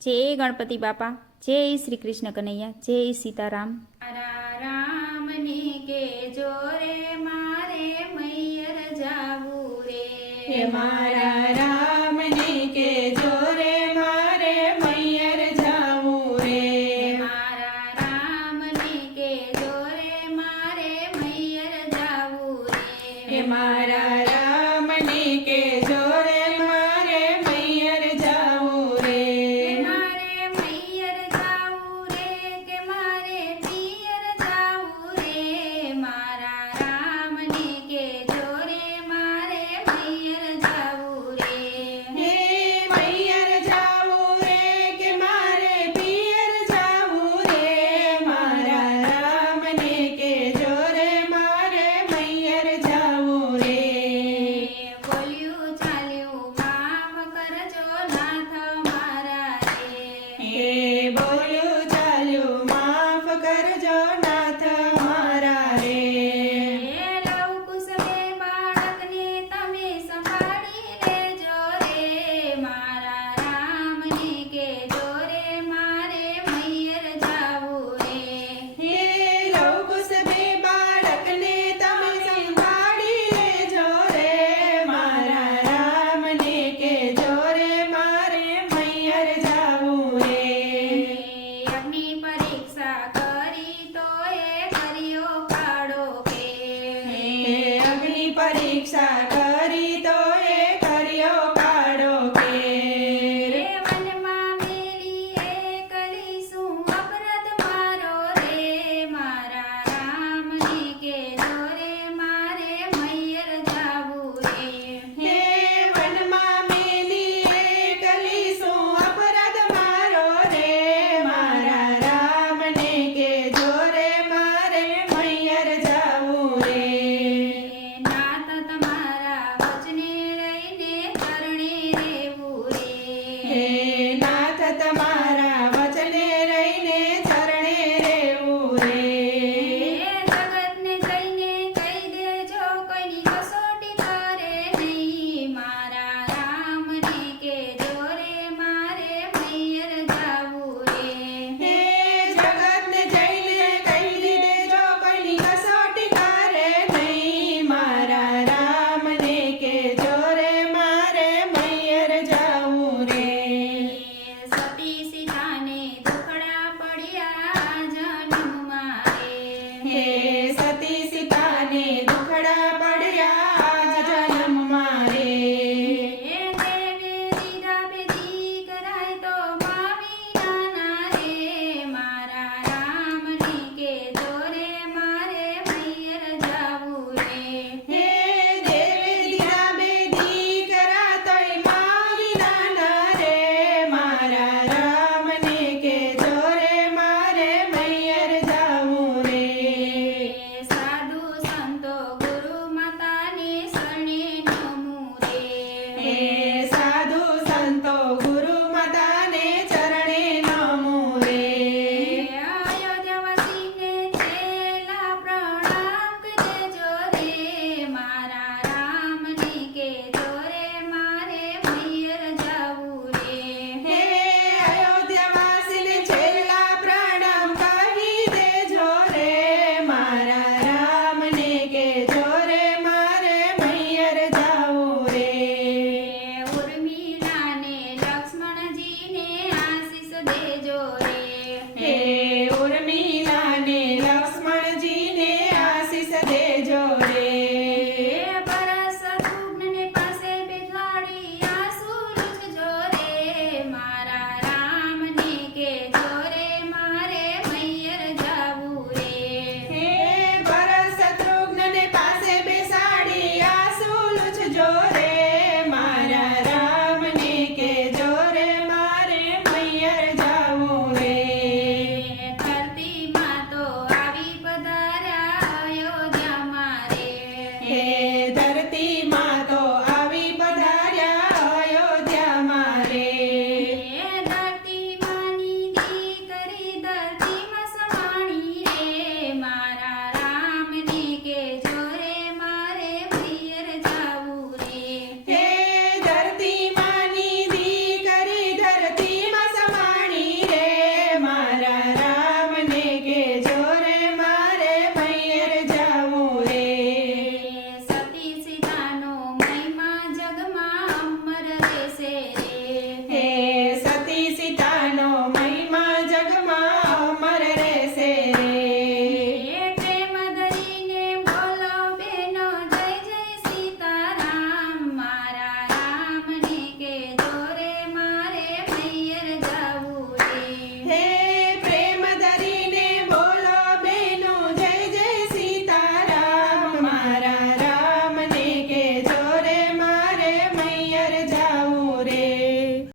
Jay Ganpati Bapa Jay Shri Krishna Kanaiya Jay Sitaram.